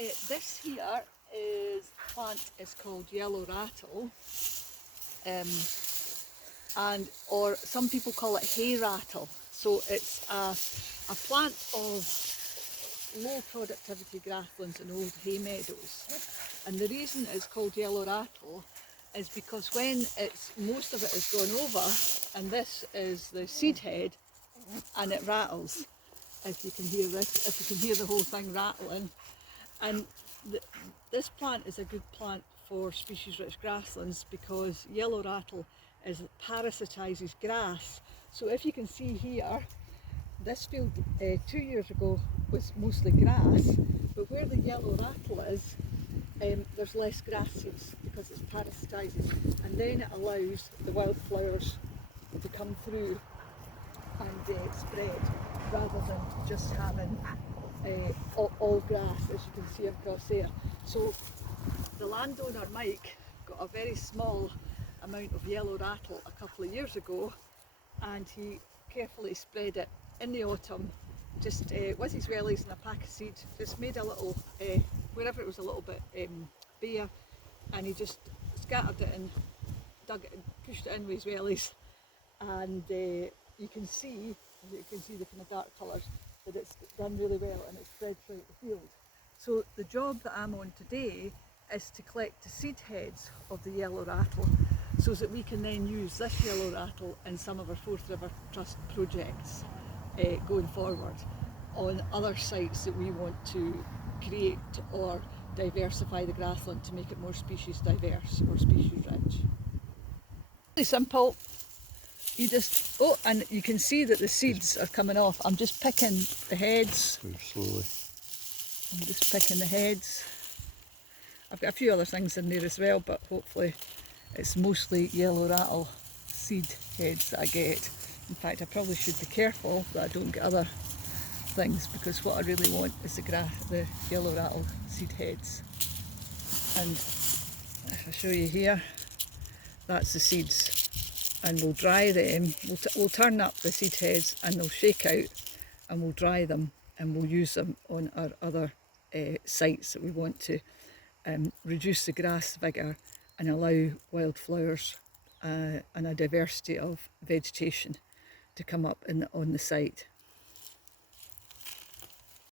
This here plant is called yellow rattle, or some people call it hay rattle. So it's a plant of low productivity grasslands and old hay meadows. And the reason it's called yellow rattle is because when most of it is grown over, and this is the seed head, and it rattles. If you can hear this, if you can hear the whole thing rattling. And this plant is a good plant for species-rich grasslands because yellow rattle parasitises grass. So if you can see here, this field 2 years ago was mostly grass, but where the yellow rattle is, there's less grass seeds because it's parasitised, and then it allows the wildflowers to come through and spread, rather than just having all grass, as you can see across there. So the landowner Mike got a very small amount of yellow rattle a couple of years ago, and he carefully spread it in the autumn, just with his wellies and a pack of seed, just made a little, wherever it was a little bit bare, and he just scattered it and dug it and pushed it in with his wellies, and you can see the kind of dark colours, that it's done really well and it's spread throughout the field. So the job that I'm on today is to collect the seed heads of the yellow rattle, so that we can then use this yellow rattle in some of our Forth River Trust projects going forward on other sites that we want to create or diversify the grassland to make it more species diverse or species rich. Really simple. You just, and you can see that the seeds are coming off. I'm just picking the heads. Move slowly. I'm just picking the heads. I've got a few other things in there as well, but hopefully it's mostly yellow rattle seed heads that I get. In fact, I probably should be careful that I don't get other things, because what I really want is the yellow rattle seed heads. And if I show you here, that's the seeds. And we'll dry them, we'll turn up the seed heads and they'll shake out, and we'll dry them and we'll use them on our other sites that we want to reduce the grass vigour and allow wildflowers and a diversity of vegetation to come up on the site.